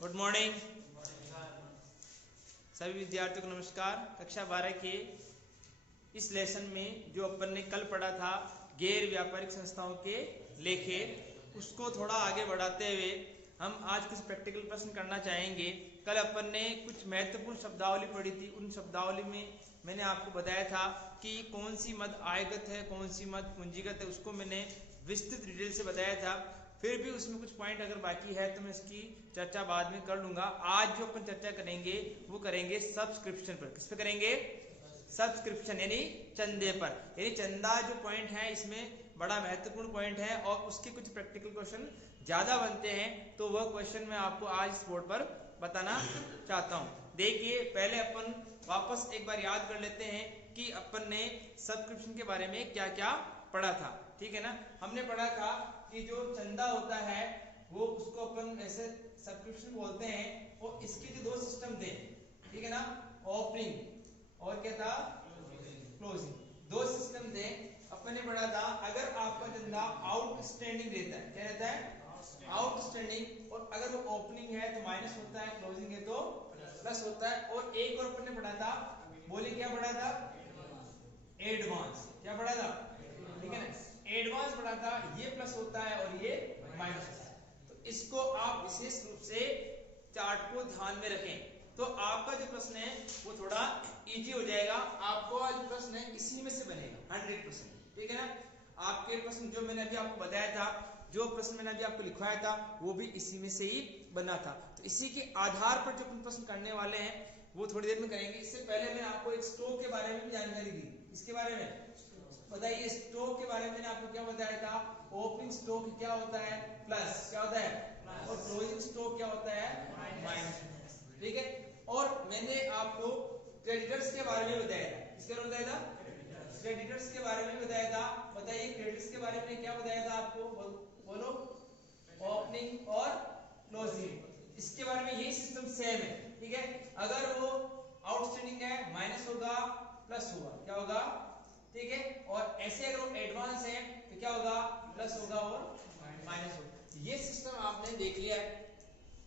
Good morning सभी विद्यार्थियों को नमस्कार। कक्षा 12 के इस लेसन में जो अपन ने कल पढ़ा था गैर व्यापारिक संस्थाओं के लेखे, उसको थोड़ा आगे बढ़ाते हुए हम आज कुछ प्रैक्टिकल प्रश्न करना चाहेंगे। कल अपन ने कुछ महत्वपूर्ण शब्दावली पढ़ी थी। उन शब्दावली में मैंने आपको बताया था कि कौन सी मद आयगत है, कौन सी मद पूंजीगत है, उसको मैंने विस्तृत डिटेल से बताया था। फिर भी उसमें कुछ पॉइंट अगर बाकी है तो मैं इसकी चर्चा बाद में कर लूंगा। आज जो अपन चर्चा करेंगे वो करेंगे सब्सक्रिप्शन पर। किस पे करेंगे? सब्सक्रिप्शन यानी चंदे पर। यानी चंदा जो पॉइंट है इसमें बड़ा महत्वपूर्ण पॉइंट है और उसके कुछ प्रैक्टिकल क्वेश्चन ज्यादा बनते हैं, तो वह क्वेश्चन मैं आपको आज इस बोर्ड पर बताना चाहता हूं। देखिए, पहले अपन वापस एक बार याद कर लेते हैं कि अपन ने सब्सक्रिप्शन के बारे में क्या क्या पढ़ा था। ठीक है ना? हमने पढ़ा था कि जो चंदा होता है वो उसको अपन ऐसे सब्सक्रिप्शन बोलते हैं और इसके जो दो सिस्टम थे, ठीक है ना, ओपनिंग और क्या था, क्लोजिंग, दो सिस्टम थे। अपन ने पढ़ा था अगर आपका चंदा आउटस्टैंडिंग रहता है, क्या रहता है? आउटस्टैंडिंग। और अगर वो ओपनिंग है तो माइनस होता है, क्लोजिंग है तो प्लस होता है। और एक और अपन ने पढ़ा था, बोले क्या पढ़ा था? एडवांस। क्या पढ़ा था? ठीक है ना, एडवांस पढ़ा था। ये प्लस होता है और ये माइनस होता है। तो इसको आप विशेष रूप से चार्ट को ध्यान में रखें तो आपका जो प्रश्न है वो थोड़ा इजी हो जाएगा। आपको आज प्रश्न है इसी में से बनेगा 100%। ठीक है ना? आपके प्रश्न जो मैंने अभी आपको बताया था, जो प्रश्न मैंने अभी आपको लिखवाया था, वो भी इसी में से ही बना था। तो इसी के आधार पर जो अपन प्रश्न करने वाले हैं वो थोड़ी देर में करेंगे। इससे पहले मैं आपको एक स्टोक के बारे में भी जानकारी दी। इसके बारे में बताइए, स्टोक के बारे में मैंने आपको क्या बताया था? ओपनिंग स्टोक क्या होता है? प्लस। क्या होता है? और क्लोजिंग स्टोक क्या होता है? माइनस। ठीक है। और मैंने आपको क्रेडिटर्स के बारे में बताया था। किसके बारे में बताया था? क्रेडिटर्स के बारे में बताया था। बताइए, क्रेडिटर्स के बारे में क्या बताया था आपको? बोलो। ओपनिंग और क्लोजिंग, इसके बारे में यही सिस्टम सेम है। ठीक है। अगर वो आउटस्टैंडिंग है माइनस होगा, प्लस होगा। क्या होगा? ठीक है। और ऐसे अगर वो एडवांस है तो क्या होगा? प्लस होगा और माइनस होगा। ये सिस्टम आपने देख लिया है।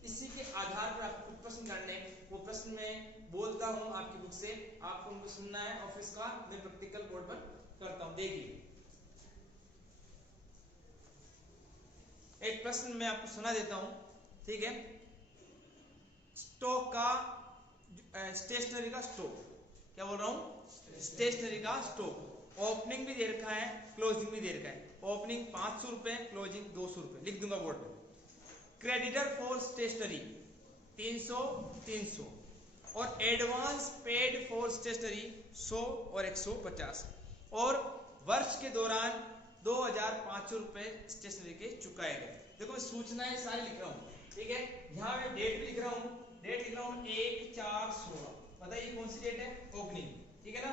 इसी के आधार पर आपको प्रश्न करने, वो प्रश्न में बोलता हूं आपकी बुक से, आपको उनको सुनना है और फिर इसका मैं प्रैक्टिकल बोर्ड पर करता हूं। देखिए, एक प्रश्न मैं आपको सुना देता हूं। ठीक है। स्टॉक का, स्टेशनरी का स्टॉक, क्या बोल रहा हूं? स्टेशनरी का स्टॉक। ओपनिंग भी दे रखा है, क्लोजिंग भी दे रखा है। ओपनिंग 500 रुपए, क्लोजिंग 200 रुपए, लिख दूंगा बोर्ड पे। क्रेडिटर फॉर स्टेशनरी 300 300 और एडवांस पेड फॉर स्टेशनरी 100 और 150 और वर्ष के दौरान 2500 रुपए स्टेशनरी के चुकाए गए। देखो, सूचनाएं सारी लिख रहा हूं। ठीक है। यहां मैं डेट भी लिख रहा हूं। डेट लिख रहा हूं 1/4/16। बताइए कौन सी डेट है? ओपनिंग। ठीक है ना?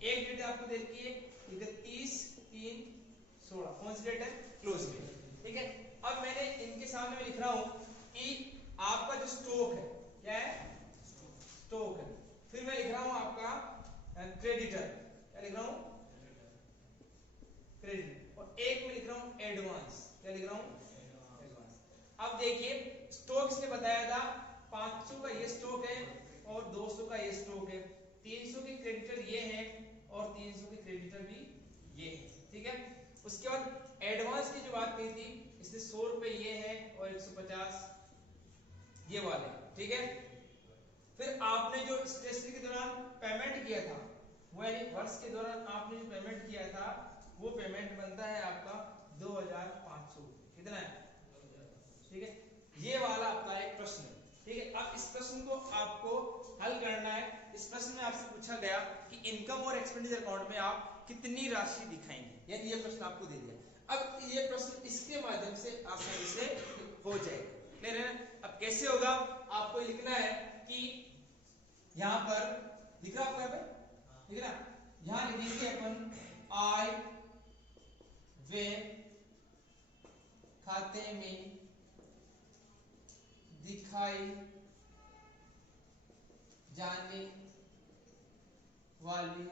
एक डेट आपको दे रखी है 31/3/16। कौन सी डेट है? क्लोजिंग। ठीक है। अब मैंने इनके सामने में लिख रहा हूं कि आपका जो स्टॉक है, क्या है? स्टॉक है। फिर मैं लिख रहा हूं आपका क्रेडिटर। क्या लिख रहा हूं? क्रेडिट। और एक में लिख रहा हूं एडवांस। क्या लिख रहा हूं? एडवांस। अब देखिए, स्टॉक इसने बताया था 500 का ये स्टॉक है और 200 का ये स्टॉक है। 300 के क्रेडिटर ये है और 300 के क्रेडिटर भी ये है। ठीक है। उसके बाद एडवांस की जो बात कही थी, इसमें 100 रुपए ये है और 150 ये वाले। ठीक है। फिर आपने जो स्टेशनरी के दौरान पेमेंट किया था, वो यानी वर्ष के दौरान आपने जो पेमेंट किया था, वो पेमेंट बनता है आपका 2500। कितना है? ठीक है। ये वाला आपका एक प्रश्न है। ठीक है। अब इस प्रश्न को आपको हल करना है। इस प्रश्न में आपसे पूछा गया कि इनकम और एक्सपेंडिचर अकाउंट में आप कितनी राशि दिखाएंगे, यानी ये प्रश्न आपको दे दिया। अब ये प्रश्न इसके माध्यम से आसानी से हो जाएगा। क्लियर है? अब कैसे होगा? आपको लिखना है कि यहां पर लिख रहा आपको, यहां पे ठीक है ना, यहां लिखेंगे अपन आय व्यय खाते में दिखाई जाने वाली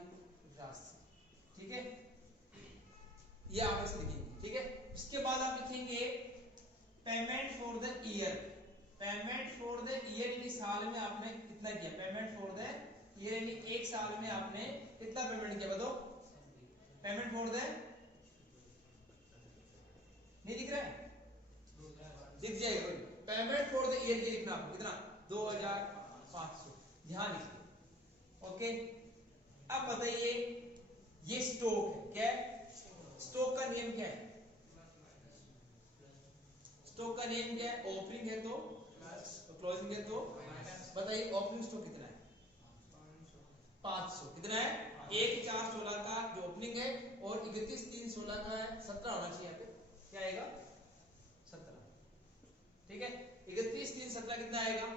राशि। ठीक है। ये आप ऐसे लिखेंगे। ठीक है। इसके बाद आप लिखेंगे payment for the year. Payment for the year यानी साल में आपने कितना किया, पेमेंट फॉर द ईयर यानी एक साल में आपने कितना पेमेंट किया बताओ, पेमेंट फॉर द, नहीं दिख रहा है, दिख जाएगा, पेमेंट फॉर द ईयर लिखना आपको कितना 2500, ध्यान रखिए। ओके, अब बताइए ये स्टॉक है, क्या है, स्टॉक का नियम क्या है, स्टॉक का नियम क्या है, ओपनिंग है तो क्लोजिंग है तो, बताइए ओपनिंग स्टॉक कितना है 500, कितना है 1/4/16 का जो ओपनिंग है और 31/3/16 का है 17 होना चाहिए, यहाँ पे क्या आएगा 17, ठीक है, 31/3/17 कितना आएगा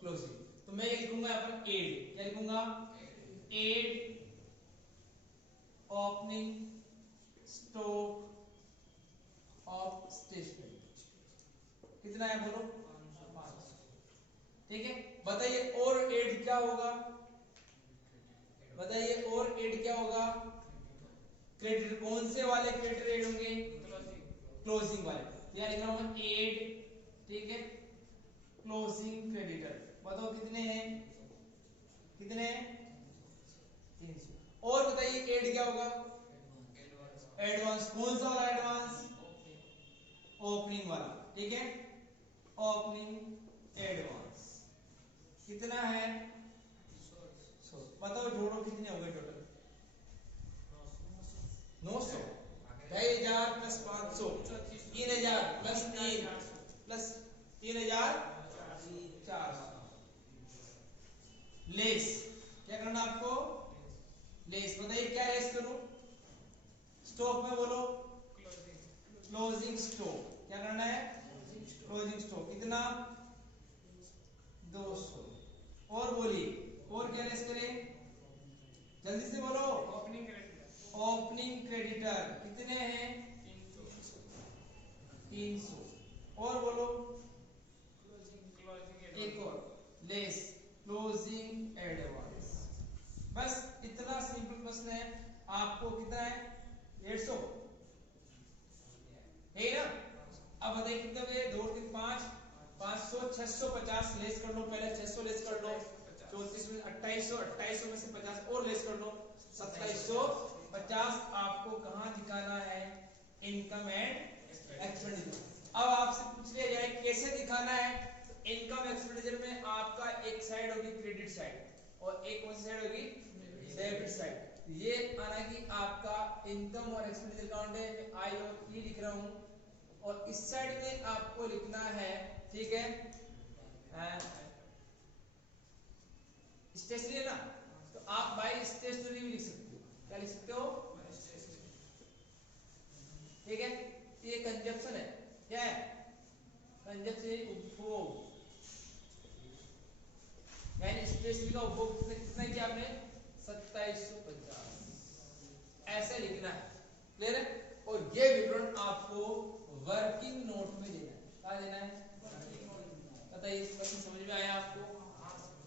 क्लोजिंग, तो मैं ये लिखूंगा यहाँ पर एड, क्या लिखूंगा add opening stock of stationery, कितना है बोलो 500, ठीक है। बताइए और एड क्या होगा, बताइए और एड क्या होगा, क्रेडिट, कौन से वाले क्रेडिट एड होंगे, क्लोजिंग वाले, क्या लिखना होगा एड, ठीक है, क्लोजिंग क्रेडिटर, बताओ कितने हैं, कितने हैं 300, और बताइए एड क्या होगा, एडवांस, कौन सा वाला एडवांस, ओपनिंग वाला, ठीक है, ओपनिंग एडवांस कितना है 100, बताओ जोड़ो कितने हो गए total 900, 2500 plus 500 3000 plus 3 plus 3400, less, क्या करना आपको, लेस, बताइए क्या लेस करूं, स्टॉक में बोलो क्लोजिंग स्टॉक, क्या करना है क्लोजिंग स्टॉक, कितना 200, और बोलिए और क्या लेस करें, जल्दी से बोलो, ओपनिंग क्रेडिटर कितने हैं 300, और बोलो एक और लेस क्लोजिंग एडवांस, बस इतना सिंपल प्रश्न है, आपको कितना है 150 है ना। अब बताइए कितने हुए 2 3 5 500 650 लेस कर लो, पहले 600 लेस कर लो, 34 में 2800 में से 50 और लेस कर लो 2750, आपको कहां दिखाना है इनकम एंड एक्सपेंडिचर। अब आपसे पूछ लिया जाए कैसे दिखाना है, तो इनकम एक्सपेंडिचर में आपका एक साइड होगी क्रेडिट साइड और एक कौन सी साइड होगी डेबिट साइड, ये आना कि आपका इनकम और एक्सपेंडिचर अकाउंट है, मैं आई और ई लिख रहा हूं, और इस साइड में आपको लिखना है, ठीक है, स्टेशनरी है ना, तो आप बाय स्टेशनरी भी लिख सकते हो, क्या लिख सकते हो, ठीक है, ये कंजप्शन है, क्या है कंजप्शन, उपभोग, यानी स्टेशनरी का उपभोग कितना किया आपने 2750, ऐसे लिखना है, क्लियर है, और ये विवरण आपको वर्किंग नोट में देना है, क्या देना है, बताइए प्रश्न समझ में आया आपको,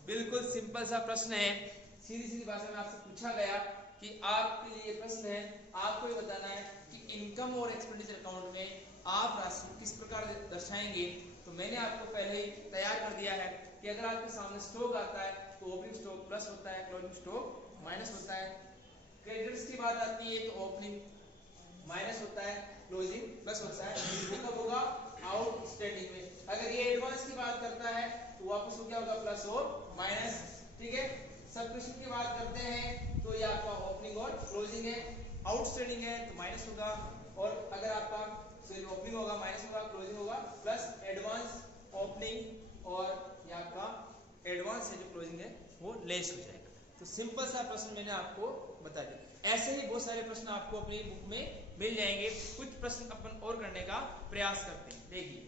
बिल्कुल सिंपल सा प्रश्न है, सीधी सीधी भाषा में आपसे पूछा गया कि आपके लिए प्रश्न है, आपको ये बताना है कि इनकम और एक्सपेंडिचर अकाउंट में आप राशि किस प्रकार दर्शाएंगे। तो मैंने आपको पहले ही तैयार कर दिया है कि अगर आपके सामने स्टॉक आता है तो ओपनिंग स्टॉक प्लस होता है, क्लोजिंग स्टॉक माइनस होता है, क्रेडिटर्स की बात आती है तो ओपनिंग माइनस होता है, क्लोजिंग प्लस होता है, ये कब होगा आउटस्टैंडिंग में। अगर ये एडवांस की बात करता है तो वापस क्या होगा प्लस और माइनस, ठीक है। सब्सक्रिप्शन की बात करते हैं तो ये आपका ओपनिंग और क्लोजिंग है, आउटस्टैंडिंग है तो माइनस होगा, और अगर आपका ओपनिंग होगा माइनस होगा, क्लोजिंग होगा प्लस, एडवांस ओपनिंग और ये आपका एडवांस है जो क्लोजिंग है वो लेस हो जाएगा। तो सिंपल सा प्रश्न मैंने आपको बता दिया, ऐसे ही बहुत सारे प्रश्न आपको अपनी बुक में मिल जाएंगे। कुछ प्रश्न अपन और करने का प्रयास करते हैं, देखिए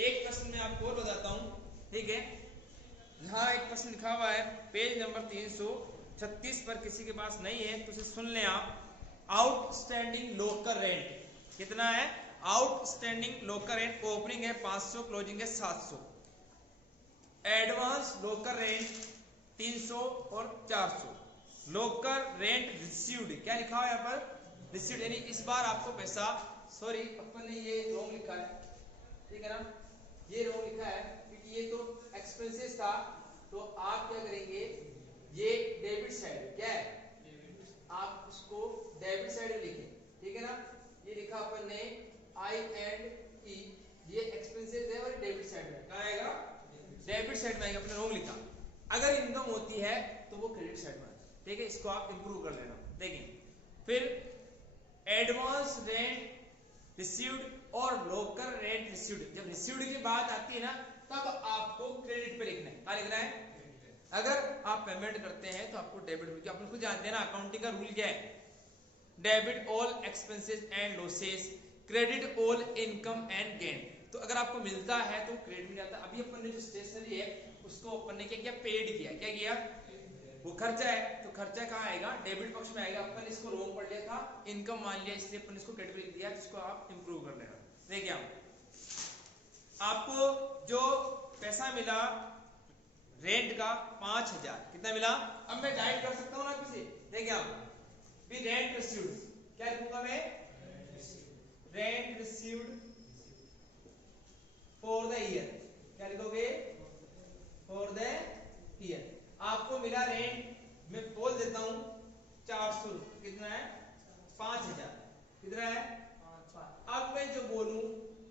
एक प्रश्न मैं आपको और बताता हूं, ठीक है। यहाँ एक प्रश्न लिखा हुआ है पेज नंबर 336 पर, किसी के पास नहीं है तो उसे सुन लें आप। आउटस्टैंडिंग लोकर रेंट कितना है, आउटस्टैंडिंग लोकर रेंट ओपनिंग है 500, क्लोजिंग है 700, एडवांस लोकर रेंट 300 और 400, लोकर रेंट रिसीव्ड क्या लिखा हुआ है यहाँ पर, रिसीव्ड यानी इस बार आपको पैसा सॉरी अपन ने ये रॉन्ग लिखा है, ठीक है ना, ये रॉन्ग लिखा है क्योंकि ये तो एक्सपेंसेस था, तो आप क्या करेंगे, ये डेबिट साइड क्या है, आप उसको डेबिट साइड में लिखें, ठीक है ना। ये लिखा अपन ने आई एंड ई, ये एक्सपेंसेस है और डेबिट साइड में कहां आएगा, डेबिट साइड में आएगा, अपने रॉन्ग लिखा। अगर इनकम होती है तो वो क्रेडिट साइड में आएगा, ठीक है, इसको आप इंप्रूव कर लेना। देखिए फिर एडवांस रेंट रिसीव्ड और लोकल रेंट रिसीव्ड, जब रिसीव्ड की बात आती है ना तब आपको क्रेडिट पे लिखना है, क्या लिखना है, अगर आप पेमेंट करते हैं तो आपको डेबिट, क्योंकि आप खुद जानते हैं ना अकाउंटिंग का रूल क्या है, debit all expenses and losses, credit all income and gain. तो अगर आपको मिलता है तो क्रेडिट में जाता है। अभी अपन ने जो स्टेशनरी है उसको अपन ने क्या किया, पेड किया, क्या किया, वो खर्चा है, तो खर्चा कहाँ आएगा, डेबिट पक्ष में आएगा। अपन इसको रॉन्ग पढ़ लिया था, इनकम मान लिया, इसलिए अपन इसको क्रेडिट लिख दिया, जिसको आप इंप्रूव कर लेना। देखिए आपको जो पैसा मिला रेंट का 5000, कितना मिला, अब मैं डाइट कर सकता हूँ ना किसी, देखिए आप भी रेंट रिसीव्ड, क्या लिखूंगा मैं, rent received for the year, क्या लिखोगे, फॉर द ईयर। आपको मिला रेंट, मैं बोल देता हूं 400, कितना है, 5000, कितना है, अब मैं जो बोलूं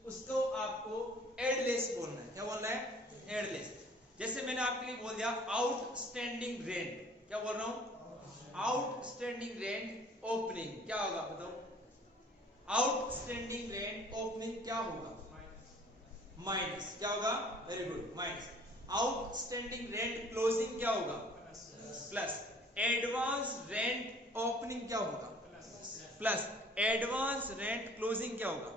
उसको आपको एडलेस बोलना है, क्या बोलना है, एडलेस। जैसे मैंने आपके लिए बोल दिया आउटस्टैंडिंग रेंट, क्या बोल रहा हूं, आउटस्टैंडिंग रेंट ओपनिंग, क्या होगा बताओ, आउटस्टैंडिंग रेंट ओपनिंग क्या होगा, माइनस, क्या होगा, very good, minus. Outstanding rent closing क्या होगा, प्लस। एडवांस रेंट ओपनिंग क्या होगा, प्लस। एडवांस रेंट क्लोजिंग क्या होगा,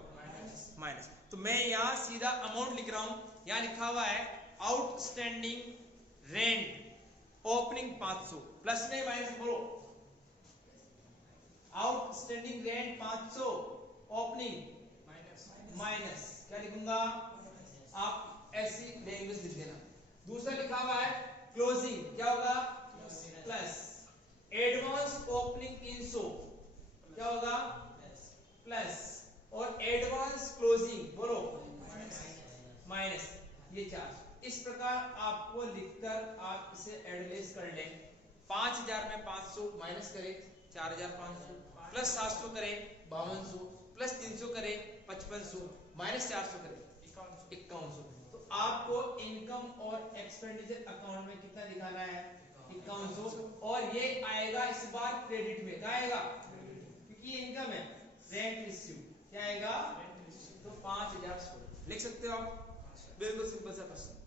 माइनस। तो मैं यहां सीधा अमाउंट लिख रहा हूं, यहां लिखा हुआ है आउटस्टैंडिंग रेंट ओपनिंग 500, प्लस नहीं माइनस बोलो, आउटस्टैंडिंग रेंट 500 ओपनिंग माइनस, क्या लिखूंगा, आप ऐसी लैंग्वेज लिख देना। दूसरा लिखा हुआ है क्लोजिंग, क्या होगा, प्लस। एडवांस ओपनिंग इन सो क्या होगा, प्लस। और एडवांस क्लोजिंग बोलो माइनस, ये चार। इस प्रकार आपको लिखकर आप इसे एडलेस कर लें। 5000 में 500 माइनस करें 4500, प्लस 700 करें 5200, प्लस 300 करें 5500, माइनस 400 करें 5100। तो आपको इनकम और एक्सपेंडिचर अकाउंट में कितना दिखाना है, 5100, और ये आएगा इस बार क्रेडिट में, क्या आएगा, क्योंकि ये इनकम है, रेंट रिसीव, क्या आएगा, तो 5000 लिख सकते हो आप, बिल्कुल सिंपल सा प्रश्न।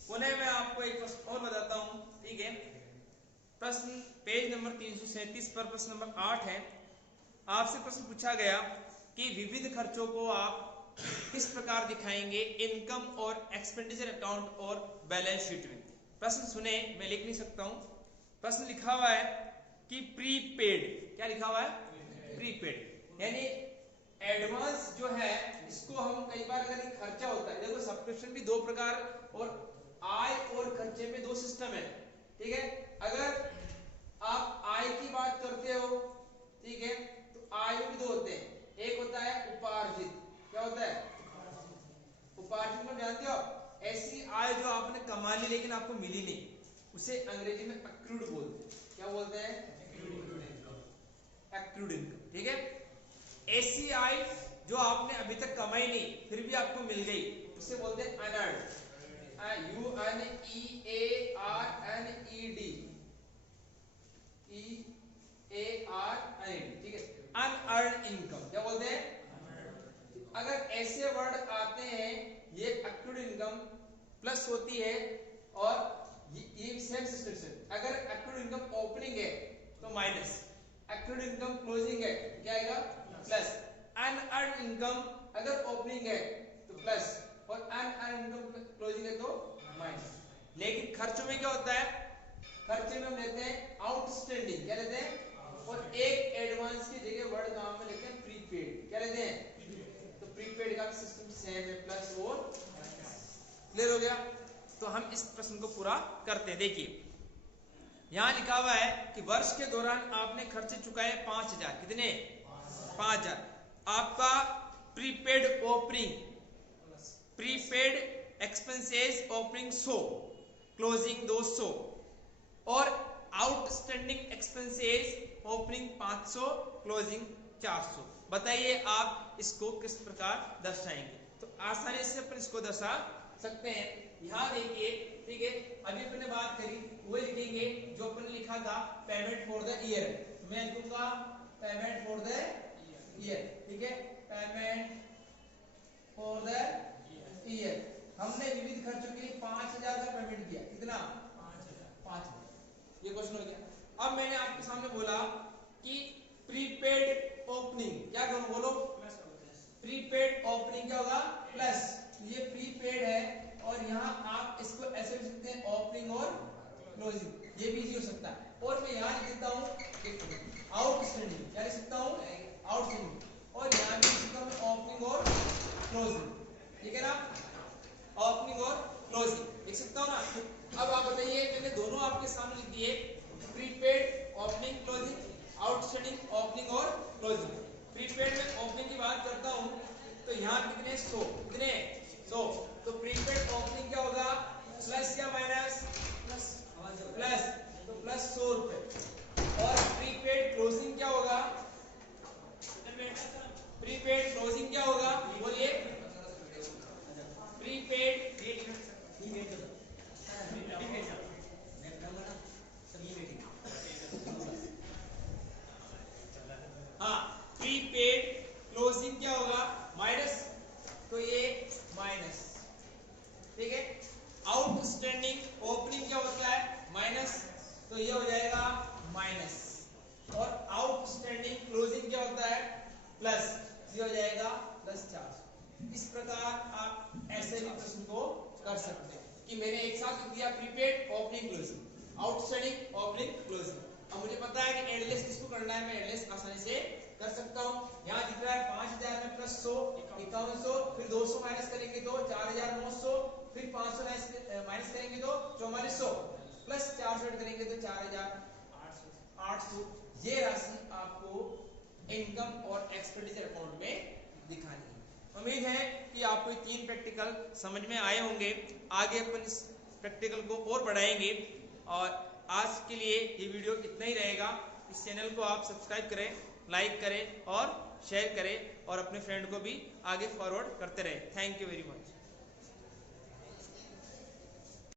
पुनः मैं आपको एक प्रश्न और बताता हूं, ठीक है। प्रश्न पेज नंबर 337 पर प्रश्न नंबर 8 है। आपसे प्रश्न पूछा गया कि विविध खर्चों को आप किस प्रकार दिखाएंगे इनकम और एक्सपेंडिचर अकाउंट और बैलेंस शीट में। प्रश्न सुने, मैं लिख नहीं सकता हूं। प्रश्न लिखा हुआ है कि प्रीपेड, क्या लिखा हुआ है, प्रीपेड, यानी एडवांस जो है इसको हम कई बार अगर खर्चा होता है, देखो सब्सक्रिप्शन भी दो प्रकार, और आय और खर्चे में दो सिस्टम है, ठीक है। अगर आप आय की बात करते हो, ठीक है, तो आय में भी दो होते हैं, एक होता है उपार्जित, क्या होता है, उपार्जित में जानते हो आप, ऐसी आय जो आपने कमा ली लेकिन आपको मिली नहीं, उसे अंग्रेजी में एक्रूड बोलते हैं, क्या बोलते हैं, एक्रूड इनकम, ठीक है। ऐसी आय जो आपने अभी तक कमाई नहीं फिर भी आपको मिल गई, उसे बोलते हैं अनअर्न्ड, ठीक है, अनअर्न्ड इनकम, क्या बोलते हैं। अगर ऐसे वर्ड आते हैं, ये एक्रूड इनकम प्लस होती है, और ये सेम सिस्टम। अगर एक्रूड इनकम ओपनिंग है तो माइनस, एक्रूड इनकम क्लोजिंग है क्या आएगा, प्लस। अनअर्न्ड इनकम अगर ओपनिंग है तो प्लस, और अनअर्न्ड इनकम क्लोजिंग है तो माइनस। लेकिन खर्चों में क्या होता है, खर्चे में हम लेते हैं आउटस्टैंडिंग, क्या लेते हैं, और एक एडवांस की जगह वर्ड नाम में लेते हैं प्रीपेड, क्या लेते हैं, तो प्रीपेड का सिस्टम सेम है, प्लस और क्लियर हो गया। तो हम इस प्रश्न को पूरा करते हैं। देखिए यहां लिखा हुआ है कि वर्ष के दौरान आपने खर्चे चुकाए 5000, कितने, 5000। आपका prepaid opening, prepaid expenses opening 100, closing 200 और आउटस्टैंडिंग एक्सपेंसेस ओपनिंग 500, क्लोजिंग 400। बताइए आप इसको किस प्रकार दर्शाएंगे? तो आसानी से अपन इसको दर्शा सकते हैं। यहाँ देखिए, ठीक है, अभी अपन ने बात करी वो लिखेंगे जो अपन ने लिखा था पेमेंट फॉर द ईयर। मैं लिखूंगा पेमेंट फॉर द ईयर, ठीक है, पेमेंट फॉर द ईयर। हमने विविध खर्चों के लिए 5000 का पेमेंट किया। कितना? 5000। ये क्वेश्चन हो गया। अब मैंने आपके सामने बोला कि प्रीपेड ओपनिंग क्या करूं? बोलो। प्रीपेड ओपनिंग क्या होगा? प्लस। ये प्रीपेड है और यहाँ आप इसको ऐसे लिख सकते हैं ओपनिंग और क्लोजिंग, ये भी हो सकता है। और मैं यहाँ लिख देता हूँ आउटस्टैंडिंग, क्या लिख सकता हूँ? आउटस्टैंडिंग। और यहाँ भी लिख सकता हूँ ओपनिंग और क्लोजिंग, ठीक है ना? ओपनिंग और क्लोजिंग लिख सकता हूँ ना? अब आप बताइए, मैंने दोनों आपके सामने लिख दिए, prepaid opening closing, outstanding opening और क्लोजिंग। प्रीपेड में ओपनिंग की बात करता हूं तो यहाँ कितने? 100। कितने? 100। तो प्रीपेड ओपनिंग क्या होगा? प्लस या माइनस? प्लस। तो प्लस 100 रुपए। और प्रीपेड क्लोजिंग क्या होगा? प्रीपेड क्लोजिंग क्या होगा? बोलिए। प्रीपेड प्रीपेड क्लोजिंग क्या होगा? माइनस, तो ये माइनस, ठीक है। आउटस्टैंडिंग ओपनिंग क्या होता है? माइनस, तो ये हो जाएगा माइनस। और आउटस्टैंडिंग क्लोजिंग क्या होता है? प्लस, ये हो जाएगा प्लस 400। इस प्रकार आप ऐसे भी प्रश्न को कर सकते हैं कि मैंने एक साथ लिख दिया prepaid opening closing, outstanding opening closing. अब मुझे पता है कि एडलेस किसको करना है, मैं एडलेस आसानी से कर सकता हूँ। यहाँ दिख रहा है 5000 में प्लस 100 5100, फिर 200 माइनस करेंगे तो 4900, फिर 500 माइनस करेंगे तो 4400, प्लस 400 करेंगे तो 4800। ये राशि आपको इनकम और एक्सपेंडिचर अकाउंट में दिखानी है। उम्मीद है कि आपको ये 3 प्रैक्टिकल समझ में आए होंगे। आगे अपन इस प्रैक्टिकल को और बढ़ाएंगे। और आज के लिए ये वीडियो इतना ही रहेगा। इस चैनल को आप सब्सक्राइब करें, लाइक करें और शेयर करें और अपने फ्रेंड को भी आगे फॉरवर्ड करते रहें। Thank you very much.